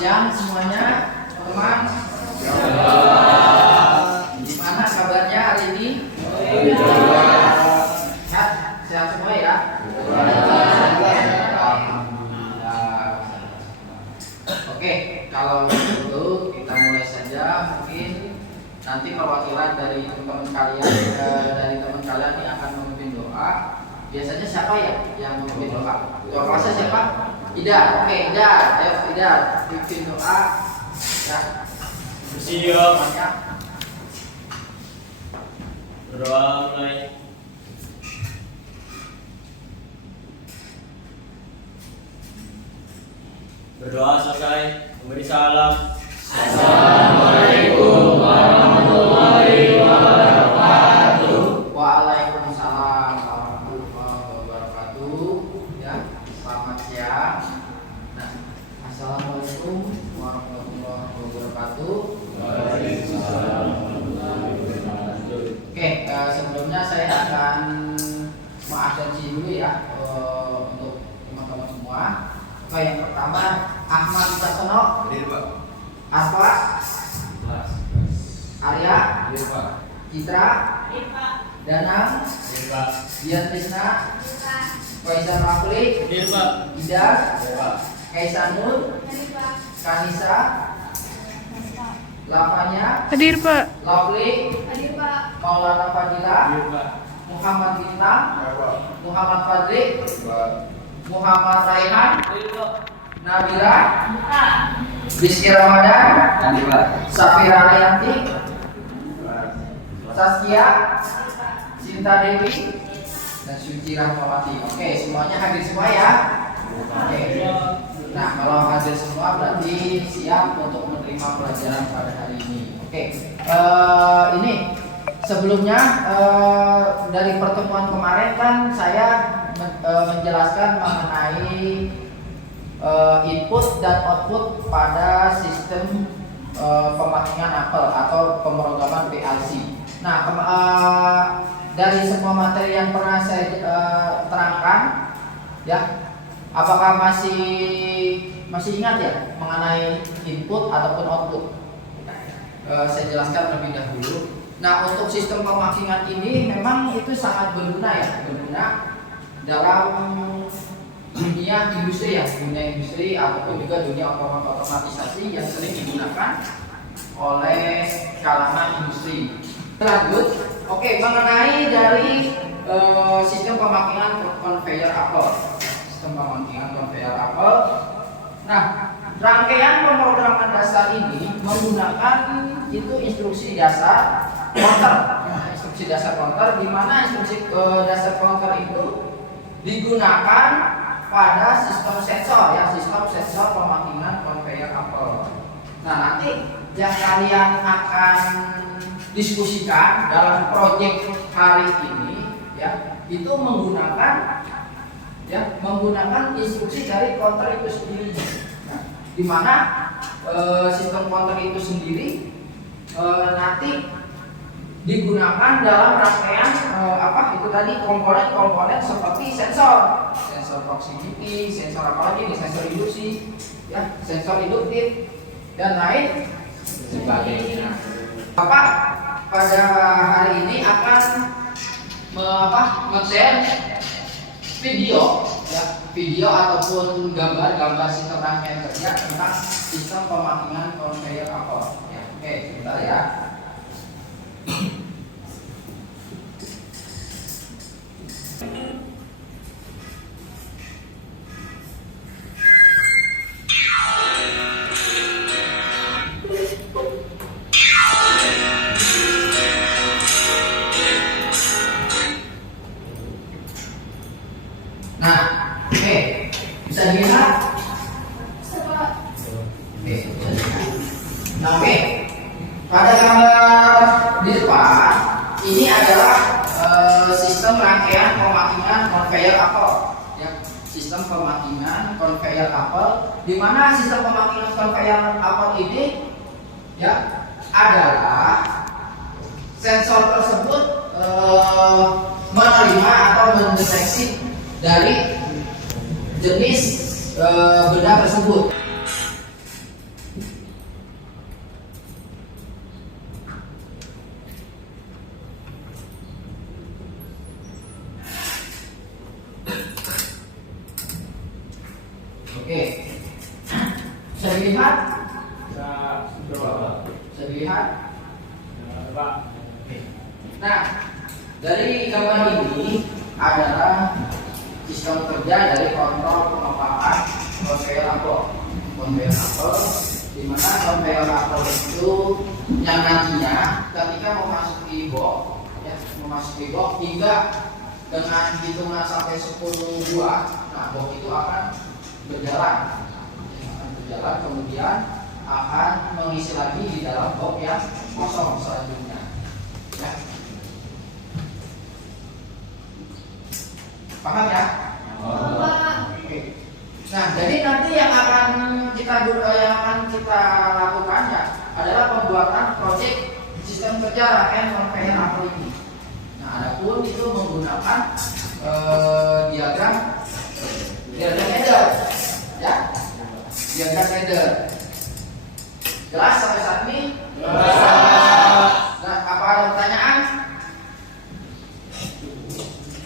siang semuanya, teman-teman. Gimana kabarnya hari ini? Sehat semua ya? Alhamdulillah. Oke, kalau begitu kita mulai saja. Mungkin nanti perwakilan dari teman kalian ini akan memimpin doa. Biasanya siapa ya yang memimpin doa? Doa puasa siapa? Ida. Oke, Ida. Ayo Ida, pimpin doa. Ya. Bersiap. Berdoa mulai. Berdoa selesai. Memberi salam. Assalamualaikum warahmatullahi wabarakatuh. Waalaikumsalam warahmatullahi wabarakatuh. Ya, selamat siang. Nah, assalamualaikum warahmatullahi wabarakatuh. Waalaikumsalam warahmatullahi wabarakatuh. Oke, sebelumnya saya akan mengabsensi dulu ya untuk teman-teman semua. Oke, yang pertama Ahmad Wicaksono. Hadir Pak. Arfa, Arya, Hadir Pak. Citra, Danang, Hadir Pak. Dian Tisna, Faizal Rafli, Hadir Pak. Ida, Hadir Pak. Kaisanur, Kanisa, Lavanya, Hadir Pak. Lovely, Maulana Fadila, Hadir Pak. Muhammad Bintang, Ya Pak. Muhammad Fadli, Pak. Muhammad Raihan, Hadir Pak. Nabila, Rizky Ramadan, Hadir Pak. Safira Rianti, Saskia, Sinta Dewi, dan Suci Rahmawati. Oke, semuanya hadir semua ya. Oke. Nah, kalau hadir semua berarti siap untuk menerima pelajaran pada hari ini. Oke. Ini sebelumnya dari pertemuan kemarin kan saya menjelaskan mengenai input dan output pada sistem pemakingan apel atau pemrograman PLC. Nah, dari semua materi yang pernah saya terangkan, ya, apakah masih ingat ya mengenai input ataupun output? Saya jelaskan lebih dahulu. Nah, untuk sistem pemakingan ini memang itu sangat berguna ya, berguna dalam dunia industri ya, dunia industri ataupun juga dunia otomatisasi yang sering digunakan oleh kalangan industri. Lanjut, oke, mengenai dari sistem pemakingan conveyor apel, sistem pemakingan conveyor apel. Nah, rangkaian pemrograman dasar ini menggunakan itu instruksi dasar counter, instruksi dasar counter, di mana instruksi dasar counter itu digunakan pada sistem sensor ya, sistem sensor pemakingan conveyor apel. Nah, nanti yang kalian akan diskusikan dalam proyek hari ini ya, itu menggunakan instruksi dari counter itu sendiri. Nah, di mana sistem counter itu sendiri nanti digunakan dalam rangkaian itu tadi komponen-komponen seperti sensor proximity, sensor apa lagi nih, sensor induksi, ya, sensor induktif dan lain sebagainya. Bapak pada hari ini akan nge-share video ya, video ataupun gambar sistem rangkaian kerja tentang sistem pemakingan conveyor apel ya. Oke, sebentar ya. Nah, oke, bisa dilihat? Oke, bisa dilihat. Nah, oke, pada gambar di depan ini adalah sistem rangkaian pemakingan conveyor apel, ya, sistem pemakingan conveyor apel, di mana sistem pemakingan conveyor apel ini, ya, adalah sensor tersebut menerima atau mendeteksi dari jenis benda tersebut. Bisa dilihat? Dua. Bisa dilihat? Pak. Nah, dari gambar ini adalah sistem kerja dari kontrol pemaparan conveyor apel. Conveyor apel, di mana conveyor apel itu yang nantinya ketika memasuki box, ya, memasuki box hingga dengan hitungan sampai 10 buah, nah box itu akan berjalan, kemudian akan mengisi lagi di dalam box yang kosong selanjutnya. Ya. Paham ya? Oke. Nah, jadi nanti yang akan kita lakukan ya adalah pembuatan proyek sistem kerja rangkaian conveyor apel ini. Nah, adapun itu menggunakan diagram header, ya, diagram header. Jelas sampai saat ini? Nah, apa ada pertanyaan?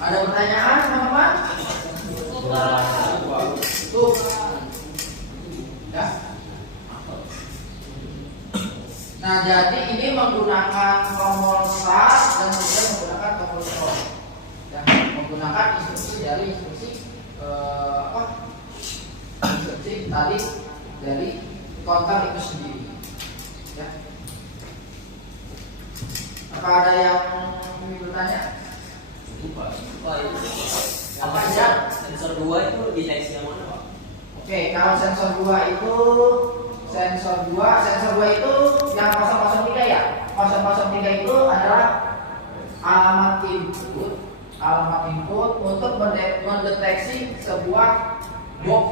Ada pertanyaan, teman-teman? Tuh. Ya. Nah, jadi ini menggunakan tombol start dan kemudian menggunakan tombol stop. Ya, menggunakan instruksi dari instruksi tadi dari kontak itu sendiri. Ya. Apa ada yang ingin bertanya? Apa aja? Sensor 2 itu deteksi yang mana, Pak? Oke, kalau sensor 2 itu sensor 2 itu yang 003 ya. 003 itu adalah alamat input untuk mendeteksi sebuah box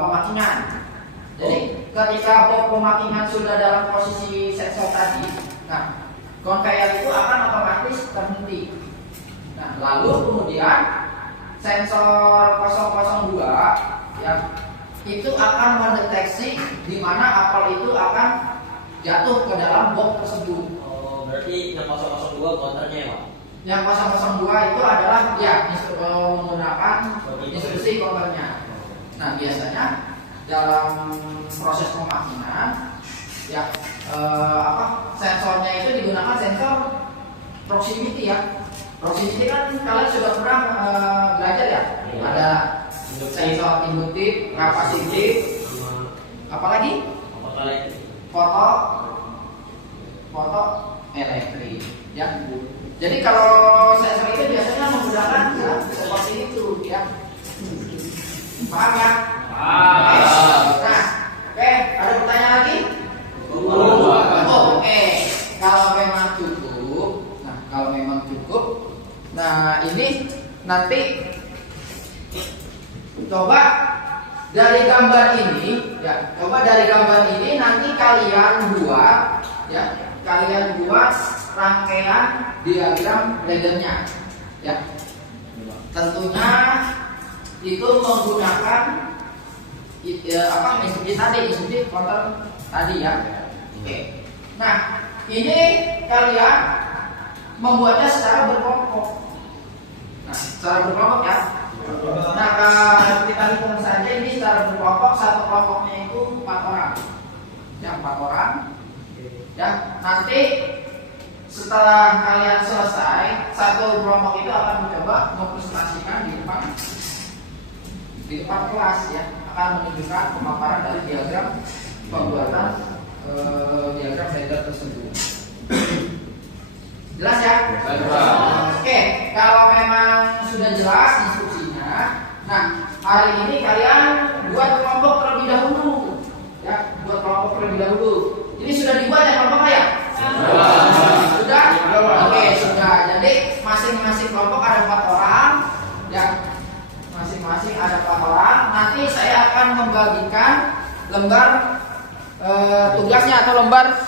pemakingan. Jadi ketika box pemakingan sudah dalam posisi sensor tadi, nah conveyor itu akan otomatis terhenti. Nah, lalu kemudian sensor 002 ya itu akan mendeteksi di mana apel itu akan jatuh ke dalam box tersebut. Oh, berarti yang 002 konternya ya, Pak? Yang 002 itu adalah ya menggunakan instruksi konternya. Nah, biasanya dalam proses pemakinan ya sensornya itu digunakan sensor proximity ya. Proximity kan kalian sudah pernah belajar ya? Iya. Ada sensor induktif, kapasitif, apalagi? Foto elektrik ya. Jadi kalau sensor itu biasanya menggunakan ya, seperti itu ya. Paham ya? Nah, oke, ada pertanyaan lagi? Oke, kalau memang cukup, nah ini nanti coba dari gambar ini, ya, nanti kalian buat rangkaian diagram laddernya, ya. Tentunya itu menggunakan instruksi konter tadi ya. Oke. Nah, ini kalian membuatnya secara berkelompok. Nah, secara berkelompok ya. Nah, kita hitung saja ini secara berkelompok. Satu kelompoknya itu 4 orang. Ya, 4 orang. Ya, nanti setelah kalian selesai, satu kelompok itu akan mencoba mempresentasikan di depan kelas ya, akan menunjukkan pemaparan dari diagram pembuatan diagram header tersebut. Jelas ya? Oke, kalau memang sudah jelas instruksinya, nah hari ini kalian buat kelompok terlebih dahulu, ya, Ini sudah dibuat ya kelompok ya? Sudah? Oke, sudah. Jadi masing-masing kelompok ada 4 orang, ya. Masing-masing ada 4 orang. Nanti saya akan membagikan lembar tugasnya atau lembar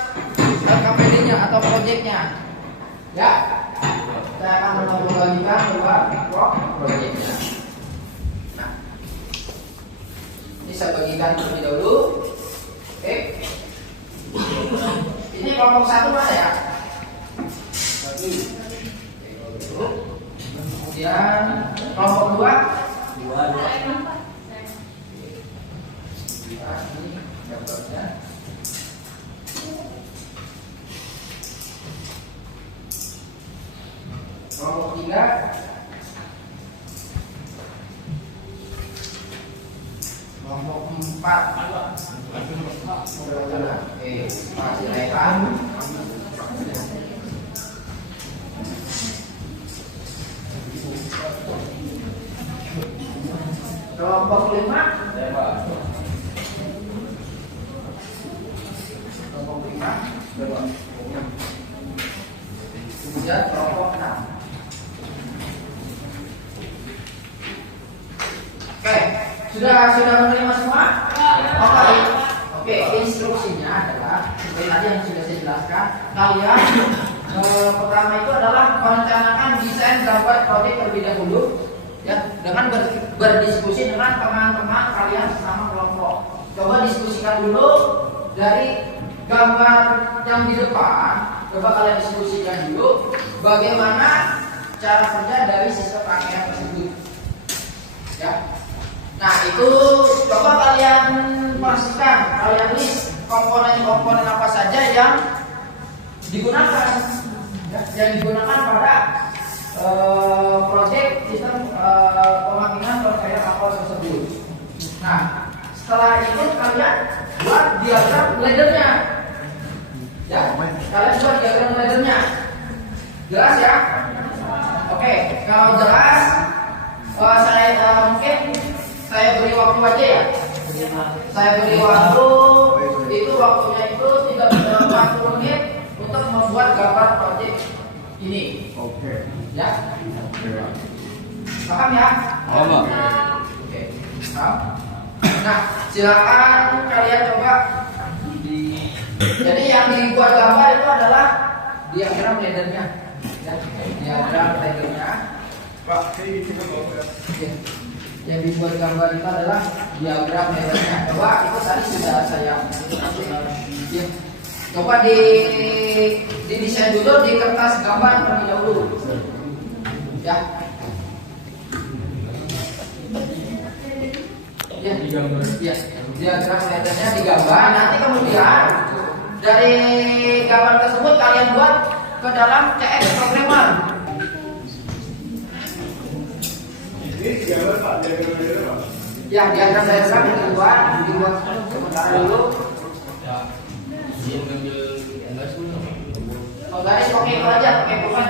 KPD-nya atau proyeknya. Ya. Saya akan membagikan lembar proyeknya. Nah. Ini saya bagikan terlebih dahulu. Oke. Ini kelompok 1 mana ya? Kemudian kelompok 2. Nah, ini gambarnya. Kelompok 3 kelompok 4 masih naikkan. Kelompok 5 kemudian kelompok 6. Oke, sudah menerima semua? Oke, instruksinya adalah seperti tadi yang sudah saya jelaskan. Kalian pertama itu adalah merencanakan desain gambar proyek terlebih dahulu, ya, dengan berdiskusi dengan teman-teman kalian sesama kelompok. Coba diskusikan dulu dari gambar yang di depan. Coba kalian diskusikan dulu bagaimana cara kerja dari sistem rangkaian tersebut, ya. Nah, itu coba kalian pastikan, kalian list komponen-komponen apa saja yang digunakan, ya, yang digunakan pada proyek sistem pemakinan rangkaian kapal tersebut. Nah, setelah itu kalian buat diagram laddernya, ya. Kalian buat diagram laddernya, jelas ya? Oke, kalau jelas, mungkin saya beri waktu aja ya. Saya beri waktu itu, waktunya itu 40 menit untuk membuat gambar proyek ini. Oke. Ya. Oke. Paham ya? Paham. Oke. Paham? Nah, silakan kalian coba. Jadi yang dibuat gambar itu adalah diagram laddernya. Ya, diagram laddernya. Pak, ini kita mau ya. Oke. Yang dibuat gambar itu adalah diagram laddernya. Coba itu tadi sudah saya ya. Coba di desain dulu di kertas gambar terlebih dahulu. Ya. Ya, ya. Diagram laddernya digambar. Nanti kemudian dari gambar tersebut kalian buat ke dalam CX programmer. Ini gambar Pak, diagram Pak. Ya, diagram diagram yang dibuat sementara dulu. Kalau garis pakai itu aja, pakai pulpen.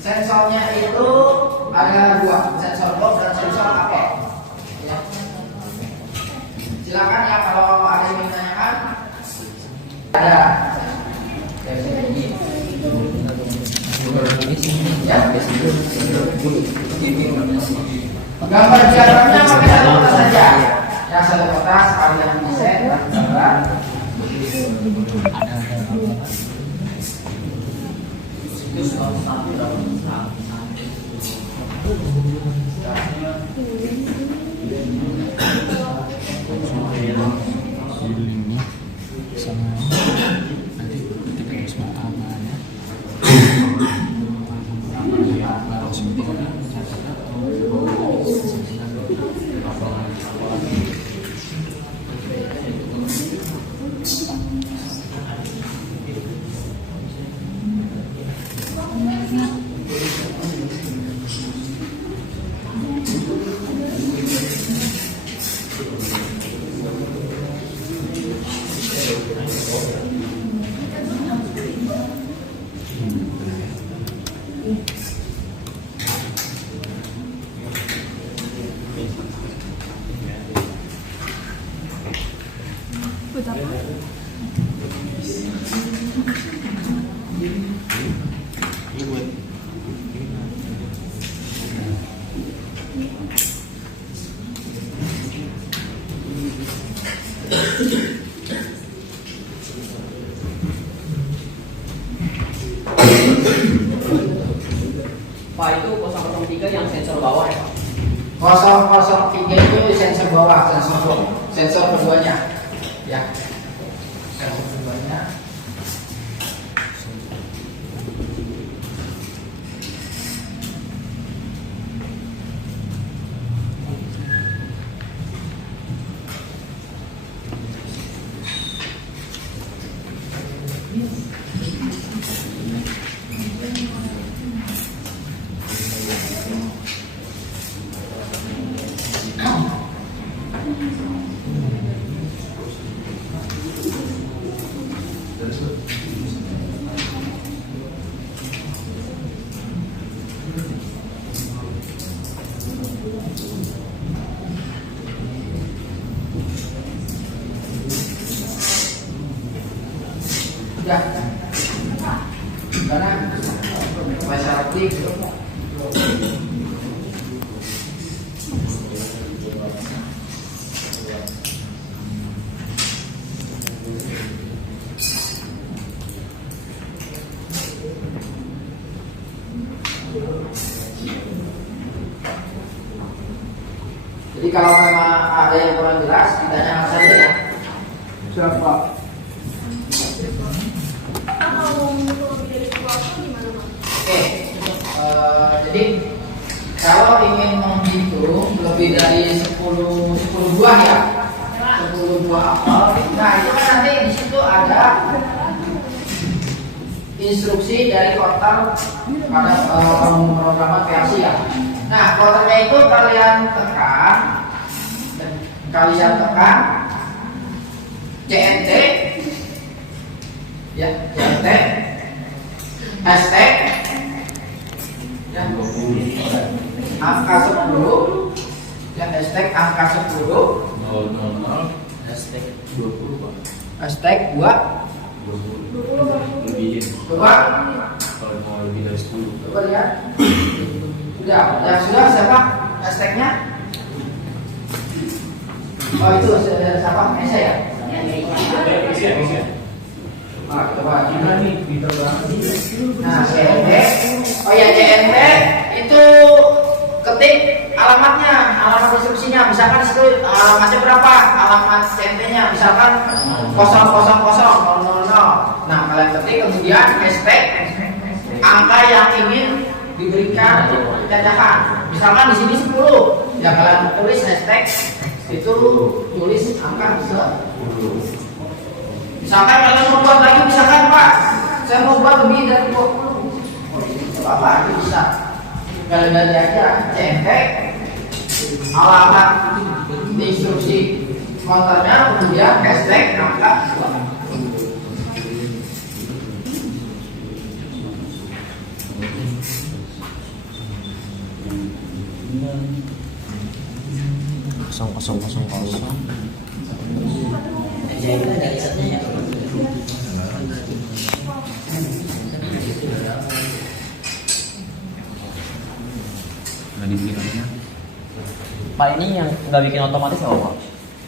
Sensornya itu ada dua, sensor box dan sensor apel. Ya. Silakan ya kalau ada yang menanyakan. Ada. Ya, gambar diagramnya pakai satu kertas saja. Yang satu kertas kalian desain dan gambar. Healingnya sama nanti kita harus makan ya. Pak itu 003 yang sensor bawah ya. 003 itu sensor bawah, sensor keduanya. Ya. Sensor keduanya. Udah. Karena bahasa Arabik jadi kalau memang ada yang kurang jelas ditanyakan saja ya. Siapa? Oke, jadi kalau ingin menghitung lebih dari 10 buah ya, 10 buah apel, nah itu kan nanti di situ ada instruksi dari kotak pada pemrograman PLC ya. Nah kotaknya itu kalian tekan CNT ya, CNT hashtag ya, angka 10 ya, hashtag angka 10 hashtag 20 hashtag 2 Lebihin. coba Kalau mau lebih dari 10. coba lihat sudah siapa hashtagnya? Oh itu siapa? Esa ya? Bisa. Coba Gimana nih? Pintar banget nih. nah CNT, oh ya CNT itu ketik alamatnya, alamat instruksinya, misalkan itu alamatnya berapa, alamat CNT-nya misalkan 00000. Nah kalian ketik kemudian hashtag angka yang ingin diberikan cacahan, misalkan di sini 10, ya kalian tulis hashtag itu tulis angka 10. Misalkan kalian mau buat lagi, misalkan Pak, saya mau buat lebih dari 20. Apa itu bisa? Kalian ganti aja CNT alamat instruksi konternya kemudian hashtag angka 0000. jadi itu ada risetnya ya. Nggak dibikin apa? Pak ini yang nggak bikin otomatis nggak apa?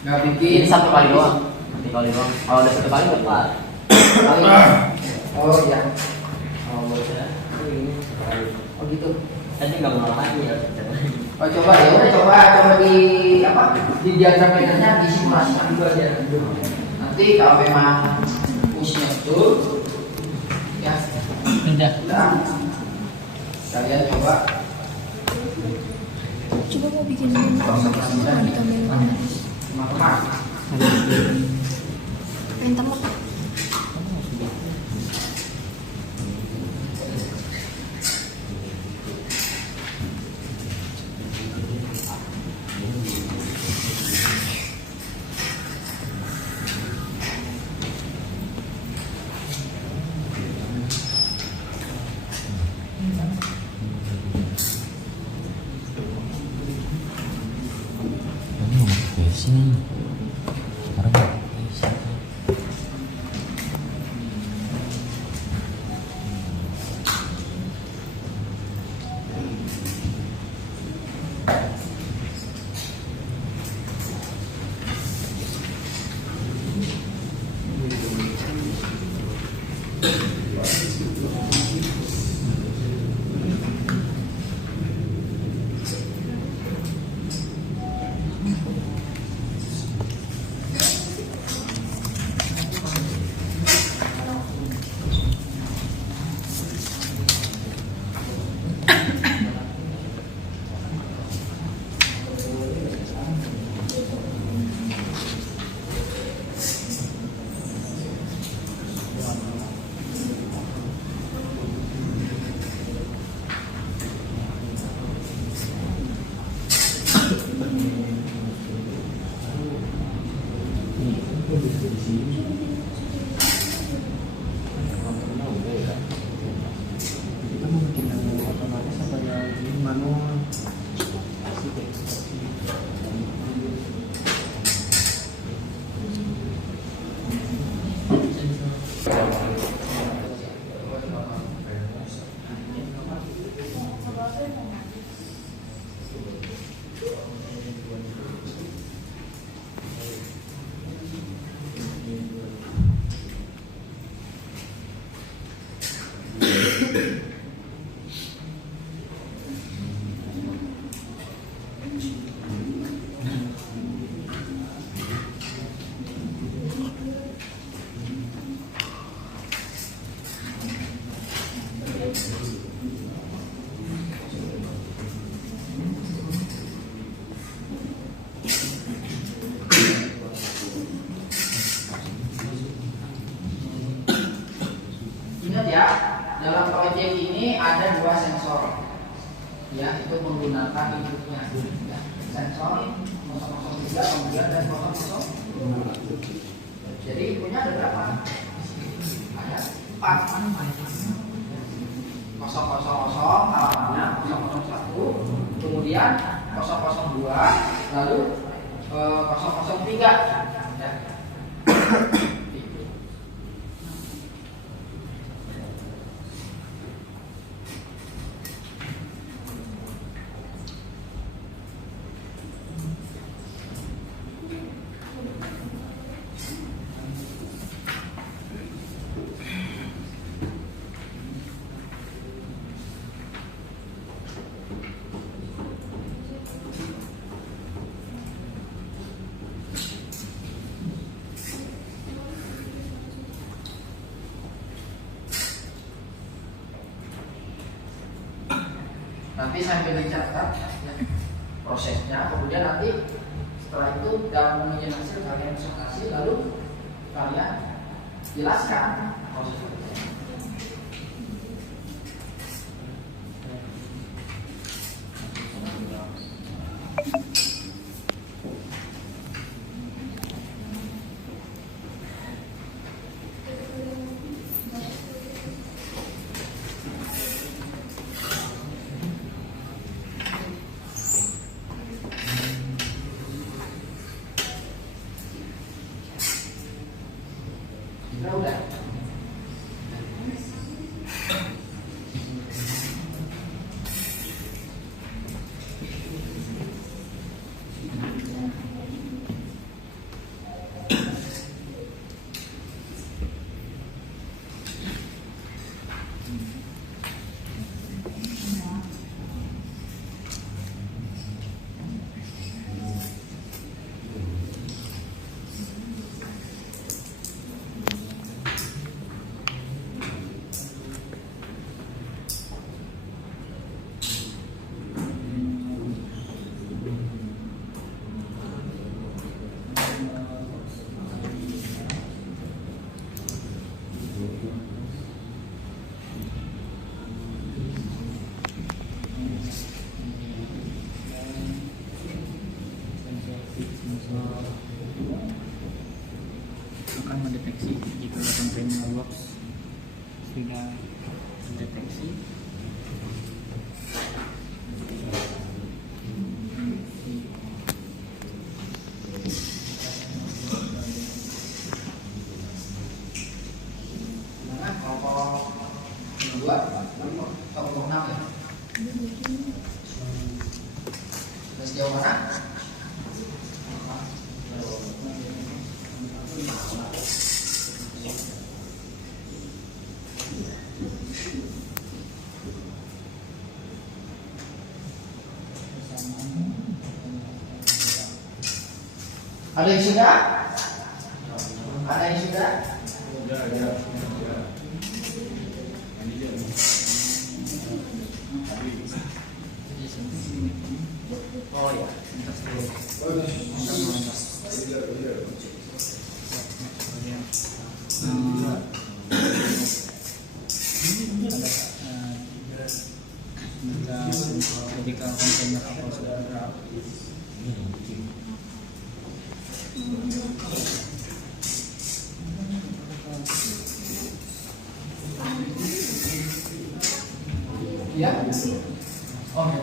nggak Ini bikin satu kali doang. Satu kali doang. Kalau ada satu kali nggak Pak? kali. Oh iya, Oh boleh. oh gitu. Tadi nggak mau lagi ya. Oh coba ya udah coba di apa di diagram medannya disimulasikan dulu aja dulu. Nanti kalau memang pushnya betul ya udah kalian coba mau bikin ditambahin teman-teman. pengen temen Ini nomor sini. Sekarang nggak bisa. Ingat ya, dalam proyek ini ada dua sensor. Ya, itu menggunakan inputnya. Ya, sensor 003 kemudian dan 00. Jadi inputnya ada berapa? Ada 4. 000 halamannya 001, kemudian 002, lalu 003. Ya. Nanti sambil dicatat ya, prosesnya, kemudian nanti setelah itu dalam pengujian hasil kalian presentasi, lalu kalian jelaskan proses itu. Udah. akan mendeteksi jika datang terminal box sudah terdeteksi. Nah, kelompok 2, kelompok 6 ya. Sudah sejauh mana? Ada yang sudah? Ada yang sudah? Oh ya, ketika kontainer apel sudah drop, ya. Oh ya.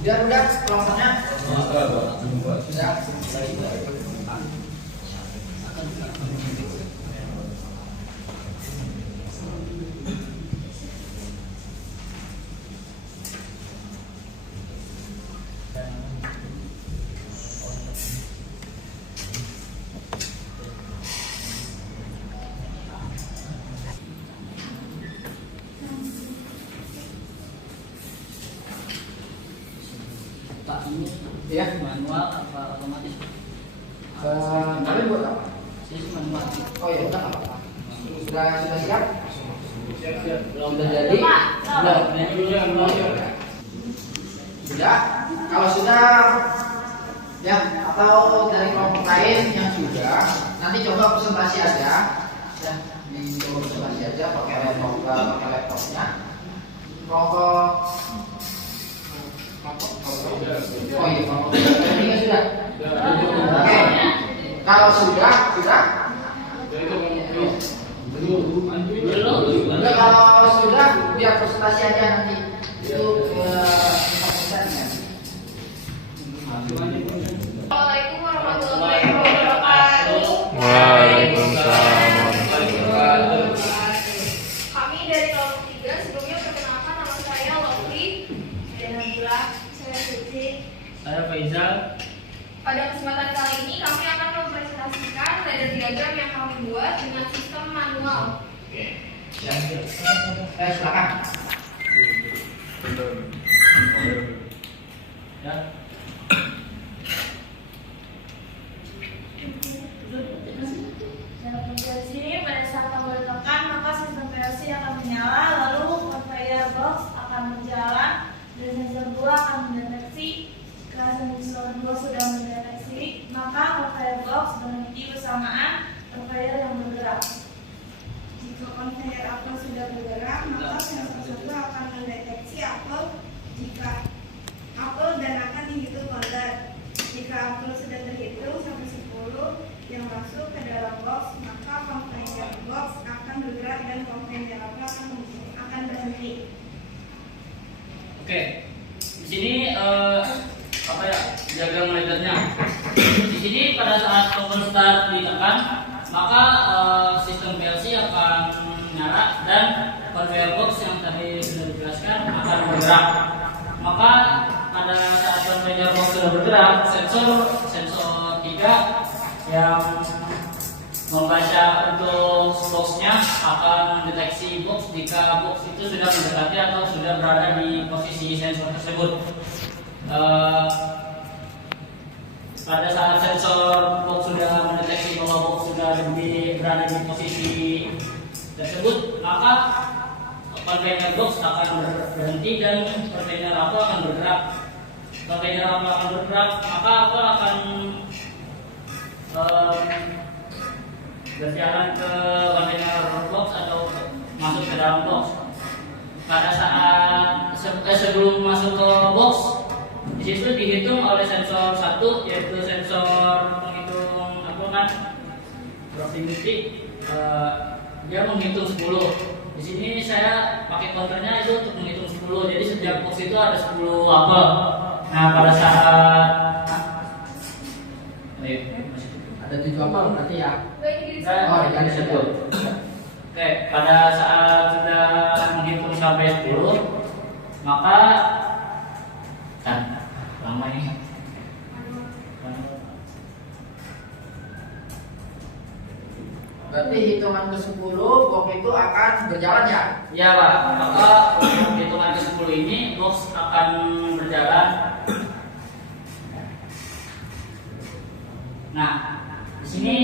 Udah kelompoknya? Sudah. Pak ini Iya. manual apa otomatis? Kalian buat apa? Saya sih manual. Oh ya udah nggak apa-apa. Sudah siap? Belum Sudah jadi? Sudah. Kalau sudah, ya atau dari kelompok lain yang sudah, nanti coba presentasi aja. Ya, coba presentasi aja pakai laptopnya. Kelompok. Oh iya, kelompok ini sudah. Oke. Kalau sudah. Udah, kalau sudah biar presentasi aja nanti. Itu 5% ya. Assalamualaikum warahmatullahi wabarakatuh. Waalaikumsalam. Kami dari kelompok 3 sebelumnya perkenalkan nama saya Lovely dan Nabila, saya Suci. Saya Faizal. Pada kesempatan kali ini kami akan mempresentasikan ladder diagram yang kami buat dengan sistem manual. Silakan. Ya. Dalam proses ini pada saat tombol ditekan maka sistem PLC akan menyala, lalu conveyor box akan berjalan dan sensor 2 akan mendeteksi. Jika sensor 2 sudah mendeteksi, maka conveyor box berhenti bersamaan conveyor yang bergerak. Jika konveyor apel sudah bergerak, maka sensor 1 akan mendeteksi apel jika apel dan akan dihitung order. Jika apel sudah terhitung sampai 10 yang masuk ke dalam box, maka konveyor box akan bergerak dan konveyor apel akan berhenti. Oke. Di sini apa ya? Diagram laddernya. Di sini pada saat tombol start ditekan, maka sistem PLC akan nyala dan conveyor box yang tadi sudah dijelaskan akan bergerak. Maka pada saat conveyor box sudah bergerak, sensor 3 yang membaca untuk boxnya akan mendeteksi box jika box itu sudah mendekati atau sudah berada di posisi sensor tersebut. Pada saat sensor box sudah mendeteksi bahwa box sudah berada di posisi tersebut, maka conveyor box akan berhenti dan conveyor apel akan bergerak. Conveyor apel akan bergerak, maka apel akan berjalan ke conveyor box atau masuk ke dalam box. Pada saat sebelum masuk ke box, di situ dihitung oleh sensor 1, yaitu sensor menghitung apa kan proximity. Dia menghitung 10. Di sini saya pakai counternya itu untuk menghitung 10. Jadi setiap box itu ada 10 apel. Nah, pada saat Ada 7 apel berarti ya. Oh, yang disebut. Oke, pada saat sudah menghitung sampai 10, maka lama ini. Berarti hitungan ke-10 box itu akan berjalan ya? Ya Pak, maka untuk hitungan ke-10 ini box akan berjalan. Nah, di sini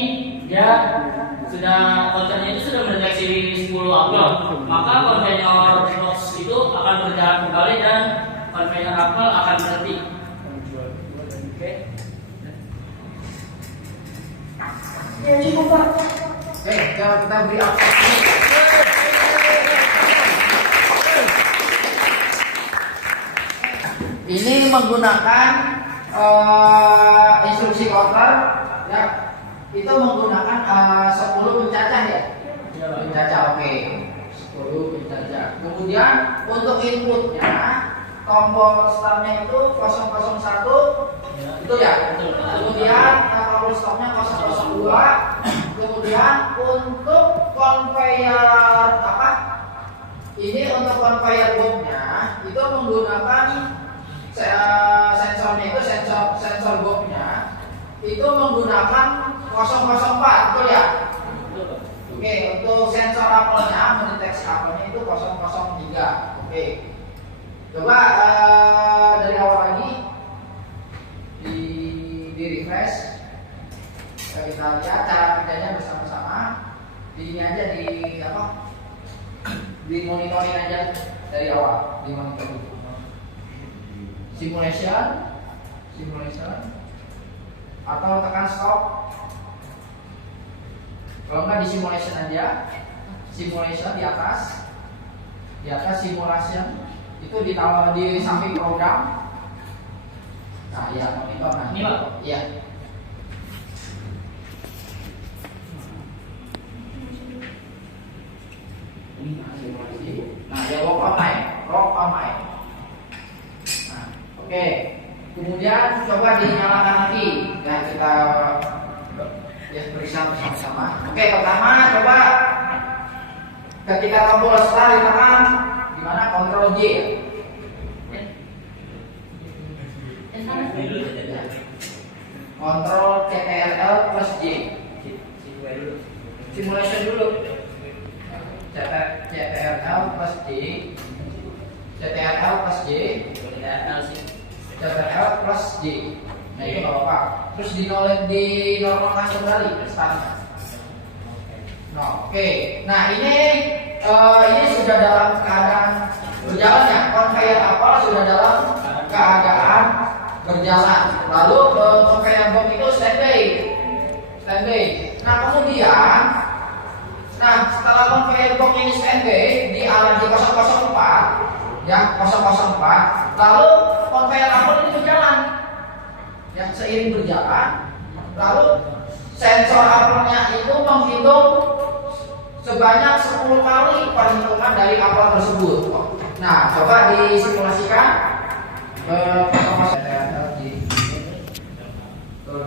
dia sudah counternya itu sudah mendeteksi 10 apel, maka conveyor box itu akan berjalan kembali dan conveyor apel akan berhenti. Oke. Ya cukup Pak. Oke, kita beri apresiasi. Ini menggunakan instruksi counter ya. Itu menggunakan 10 pencacah ya? Iya, Pak. Pencacah, oke. 10 pencacah. Kemudian untuk inputnya tombol startnya itu 001 Ya. itu ya. Betul. Kemudian tombol startnya 002. Kemudian untuk conveyor apa? Ini untuk conveyor boxnya itu menggunakan sensornya itu sensor boxnya itu menggunakan 004 betul ya? Betul, Pak. Oke, untuk sensor apelnya mendeteksi apelnya itu 003. Oke. Coba dari awal lagi kita lihat cara kerjanya bersama-sama. Di ini aja di apa? Di monitoring aja dari awal, di monitor dulu. Simulation atau tekan stop. Kalau nggak di simulation aja, simulation di atas simulation itu ditaruh di samping program. Nah, ya monitor nah. Ini, Pak? Iya. Nah, ya work online. Nah, oke. Kemudian coba dinyalakan lagi. Nah, kita ya periksa bersama-sama. Oke, pertama coba ketika tombol start ditekan, gimana? Ctrl J. Ctrl CTRL plus J. Simulation dulu. CTRL plus J. CTRL plus J. CTRL plus J. Nah itu nggak apa-apa. Terus dinormalkan kembali startnya. Nah, oke. Nah ini sudah dalam keadaan berjalan ya. Conveyor apel sudah dalam keadaan berjalan. Lalu conveyor box itu standby. Nah kemudian, setelah conveyor box ini standby di alam di 004, ya 004, lalu conveyor apel ini berjalan. Ya seiring berjalan, lalu sensor apelnya itu menghitung sebanyak 10 kali perhitungan dari apel tersebut. Nah, coba disimulasikan. Ctrl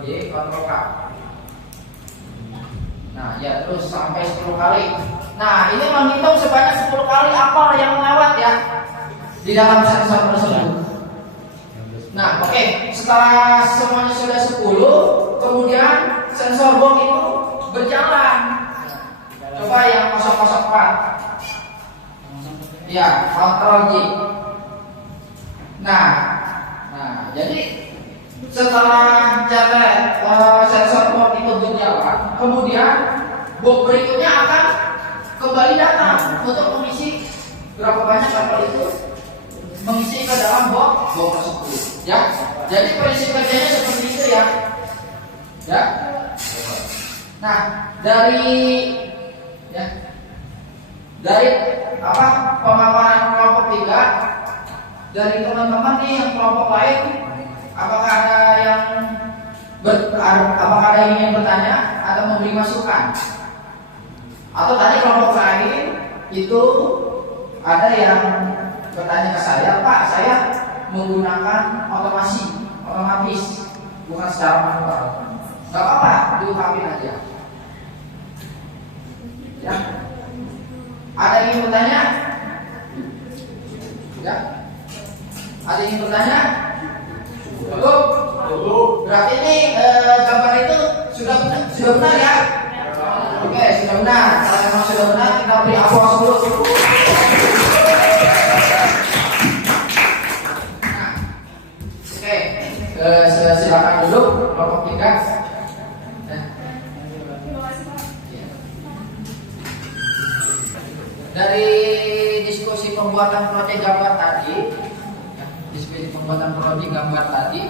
J, Ctrl K. Nah, ya terus sampai 10 kali. Nah, ini menghitung sebanyak 10 kali apel yang lewat ya di dalam sensor tersebut. Nah, oke. Setelah semuanya sudah 10, kemudian sensor box itu berjalan. Coba yang 004. Ya, Ctrl J. Nah, jadi setelah sensor box itu berjalan, kemudian box berikutnya akan kembali datang untuk mengisi berapa banyak apel itu mengisi ke dalam box tersebut. Ya, jadi prinsip kerjanya seperti itu ya. Nah, dari pemaparan kelompok 3 dari teman-teman nih yang kelompok lain, apakah ada yang ingin bertanya atau memberi masukan? Atau tadi kelompok lain itu ada yang bertanya ke saya, Pak, saya menggunakan otomatis, bukan secara manual. Gak apa-apa, diungkapin aja. Ya, ada yang ingin bertanya? Ya, ada yang ingin bertanya? Cukup. Berarti ini gambar itu sudah benar ya? Oke, sudah benar. Kalau memang sudah benar, kita beri aplaus dulu. Silakan duduk kelompok 3. Dari diskusi pembuatan proyek gambar tadi,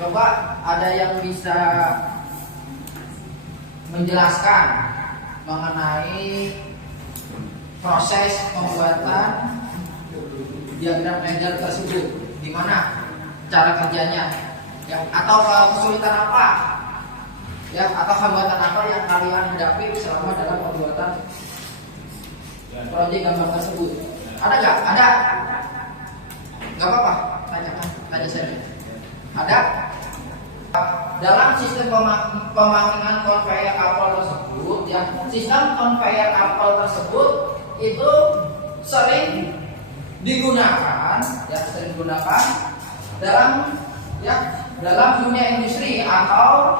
coba ada yang bisa menjelaskan mengenai proses pembuatan diagram ladder tersebut, gimana cara kerjanya, ya, atau kesulitan apa, ya, atau hambatan apa yang kalian hadapi selama dalam pembuatan proyek gambar tersebut? Ada nggak? Ada? Nggak apa-apa, tanya saja. Ada? Dalam sistem pemakingan conveyor apel tersebut, ya, sistem conveyor apel tersebut itu sering digunakan dalam dunia industri atau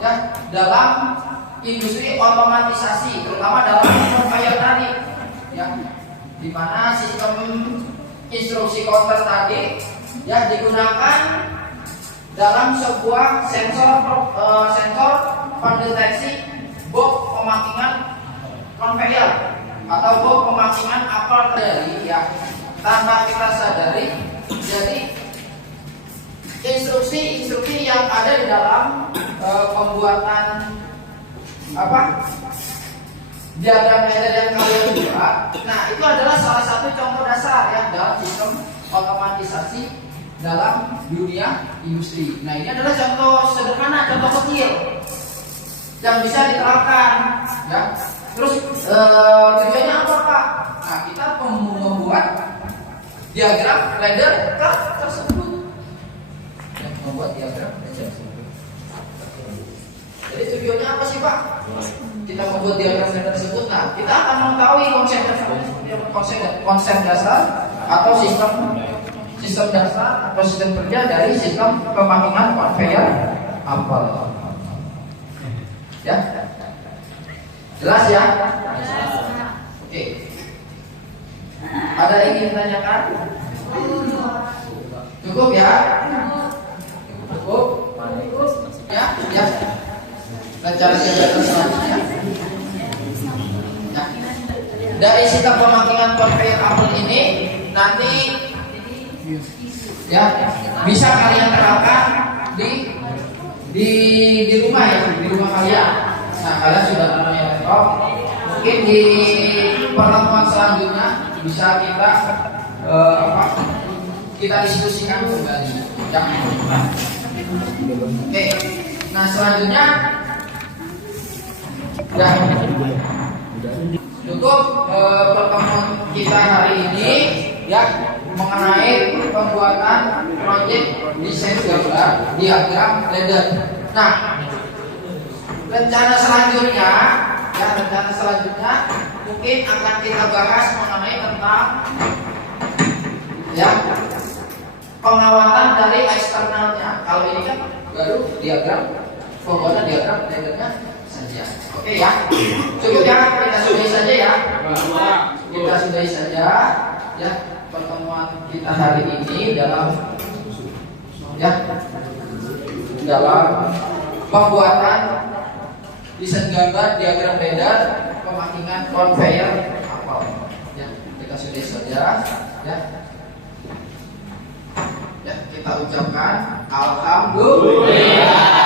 ya dalam industri otomatisasi, terutama dalam conveyor tadi, ya, di mana sistem instruksi counter tadi ya digunakan dalam sebuah sensor pendeteksi box pemakingan konveyor atau box pemakingan apel dari ya tanpa kita sadari. Jadi instruksi yang ada di dalam pembuatan diagram ladder yang kalian buat. Nah, itu adalah salah satu contoh dasar ya dalam sistem otomatisasi dalam dunia industri. Nah, ini adalah contoh sederhana, contoh kecil yang bisa diterapkan ya. Terus tujuannya apa, Pak? Nah, kita membuat diagram ladder tersebut. Membuat diagram ladder tersebut. Jadi tujuannya apa sih, Pak? Kita membuat diagram ladder tersebut. Nah, kita akan mengetahui konsep dasar atau sistem dasar atau sistem kerja dari sistem pemakingan konveyor apel. Ya, jelas ya? Oke. Ada yang ingin ditanyakan? Cukup ya? Cukup? Ya, ya. Rencana kerja selanjutnya. Nah, dari sistem pemakingan konveyor apel ini nanti ya bisa kalian terapkan di rumah ya, di rumah kalian. Nah, kalian sudah namanya laptop. Mungkin di pertemuan selanjutnya bisa kita diskusikan kembali. Ya. Oke. Nah, selanjutnya ya cukup pertemuan kita hari ini ya mengenai pembuatan proyek desain gambar diagram ladder. Nah, rencana selanjutnya mungkin akan kita bahas mengenai tentang ya pengawasan dari eksternalnya. Kalau ini kan baru diagram pembuatan diagram laddernya saja. Oke ya, cukup ya, kita sudahi saja ya. Kita sudahi saja ya pertemuan kita hari ini dalam pembuatan desain gambar diagram ladder pemakingan konveyor apel. Ya, kita sudahi saja ya. Ya, kita ucapkan alhamdulillah.